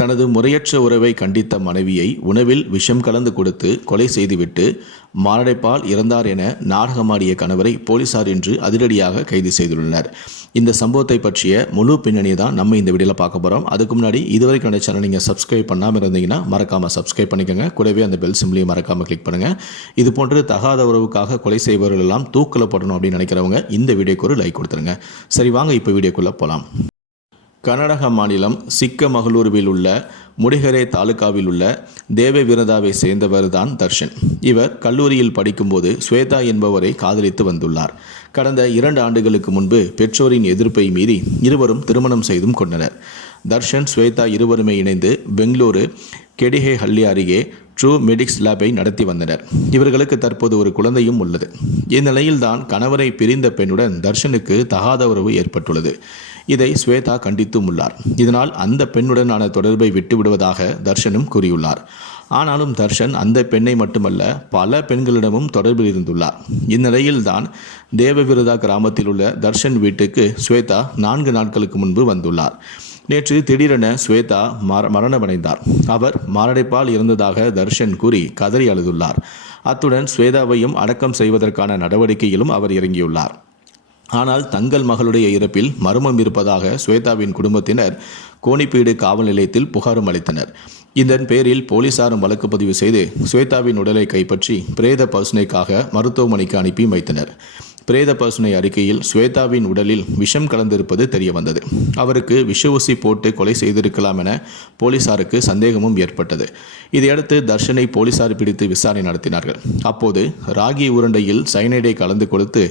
தனது முறையற்ற உறவை கண்டித்த மனைவியை உணவில் விஷம் கலந்து கொடுத்து கொலை செய்துவிட்டு மாரடைப்பால் இறந்தார் என நாடகமாடிய கணவரை போலீசார் இன்று அதிரடியாக கைது செய்துள்ளனர். இந்த சம்பவத்தை பற்றிய முழு பின்னணியை தான் நம்ம இந்த வீடியோவில் பார்க்க போகிறோம் அதுக்கு முன்னாடி இதுவரைக்கும் அந்த சேனல் நீங்கள் சப்ஸ்கிரைப் பண்ணாமல் இருந்தீங்கன்னா மறக்காமல் சப்ஸ்கிரைப் பண்ணிக்கோங்க. கூடவே அந்த பெல் சிம்லையும் மறக்காமல் கிளிக் பண்ணுங்கள் இது போன்று தகாத உறவுக்காக கொலை செய்பவர்கள் எல்லாம் தூக்கில் போடணும் அப்படின்னு நினைக்கிறவங்க இந்த வீடியோக்கு ஒரு லைக் கொடுத்துருங்க. சரி வாங்க இப்போ வீடியோக்குள்ளே போகலாம் கர்நாடக மாநிலம் சிக்கமகளூருவில் உள்ள முடிகரே தாலுகாவில் உள்ள தேவ விரதாவை சேர்ந்தவர் தான் தர்ஷன். இவர் கல்லூரியில் படிக்கும்போது ஸ்வேதா என்பவரை காதலித்து வந்துள்ளார். கடந்த இரண்டு ஆண்டுகளுக்கு முன்பு பெற்றோரின் எதிர்ப்பை மீறி இருவரும் திருமணம் செய்தும் கொண்டனர். தர்ஷன் ஸ்வேதா இருவருமே இணைந்து பெங்களூரு கெடிஹே ஹள்ளி அருகே ட்ரூ மெடிக்ஸ் லேபை நடத்தி வந்தனர். இவர்களுக்கு தற்போது ஒரு குழந்தையும் உள்ளது. இந்நிலையில்தான் கணவரை பிரிந்த பெண்ணுடன் தர்ஷனுக்கு தகாத உறவு ஏற்பட்டுள்ளது. இதை ஸ்வேதா கண்டித்தும் உள்ளார். இதனால் அந்த பெண்ணுடனான தொடர்பை விட்டுவிடுவதாக தர்ஷனும் கூறியுள்ளார். ஆனாலும் தர்ஷன் அந்த பெண்ணை மட்டுமல்ல பல பெண்களிடமும் தொடர்பில் இருந்துள்ளார். இந்நிலையில்தான் தேவவிரதா கிராமத்தில் உள்ள தர்ஷன் வீட்டுக்கு ஸ்வேதா நான்கு நாட்களுக்கு முன்பு வந்துள்ளார். நேற்று திடீரென ஸ்வேதா மர மரணமடைந்தார். அவர் மாரடைப்பால் இருந்ததாக தர்ஷன் கூறி கதறி அழுதுள்ளார். அத்துடன் ஸ்வேதாவையும் அடக்கம் செய்வதற்கான நடவடிக்கையிலும் அவர் இறங்கியுள்ளார். ஆனால் தங்கள் மகளுடைய இறப்பில் மர்மம் இருப்பதாக ஸ்வேதாவின் குடும்பத்தினர் கோணிப்பீடு காவல் நிலையத்தில் புகாரும் அளித்தனர். இதன் பேரில் போலீசாரும் வழக்கு பதிவு செய்து ஸ்வேதாவின் உடலை கைப்பற்றி பிரேத பரிசோதனைக்காக மருத்துவமனைக்கு அனுப்பி வைத்தனர். பிரேத பரிசோதனை அறிக்கையில் ஸ்வேதாவின் உடலில் விஷம் கலந்திருப்பது தெரியவந்தது. அவருக்கு விஷ ஊசி போட்டு கொலை செய்திருக்கலாம் என போலீசாருக்கு சந்தேகமும் ஏற்பட்டது. இதையடுத்து தர்ஷனை போலீசார் பிடித்து விசாரணை நடத்தினார்கள். அப்போது ராகி உருண்டையில் சைனைடை கலந்து கொடுத்து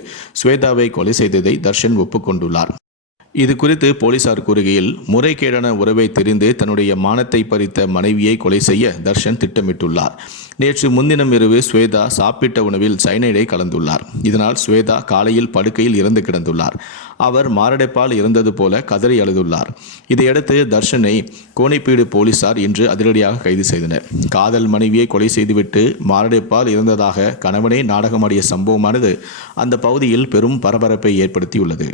ஸ்வேதாவை கொலை செய்ததை தர்ஷன் ஒப்புக்கொண்டுள்ளார். இது குறித்து போலீசார் கூறுகையில் முறைகேடான உறவை தெரிந்து தன்னுடைய மானத்தை பறித்த மனைவியை கொலை செய்ய தர்ஷன் திட்டமிட்டுள்ளார். நேற்று முன்தினம் இரவு ஸ்வேதா சாப்பிட்ட உணவில் சைனைடை கலந்துள்ளார். இதனால் ஸ்வேதா காலையில் படுக்கையில் இறந்து கிடந்துள்ளார். அவர் மாரடைப்பால் இறந்தது போல கதறி அழுதுள்ளார். இதையடுத்து தர்ஷனை கோணிப்பீடு போலீசார் இன்று அதிரடியாக கைது செய்தனர். காதல் மனைவியை கொலை செய்துவிட்டு மாரடைப்பால் இறந்ததாக கணவனே நாடகமாடிய சம்பவமானது அந்த பகுதியில் பெரும் பரபரப்பை ஏற்படுத்தியுள்ளது.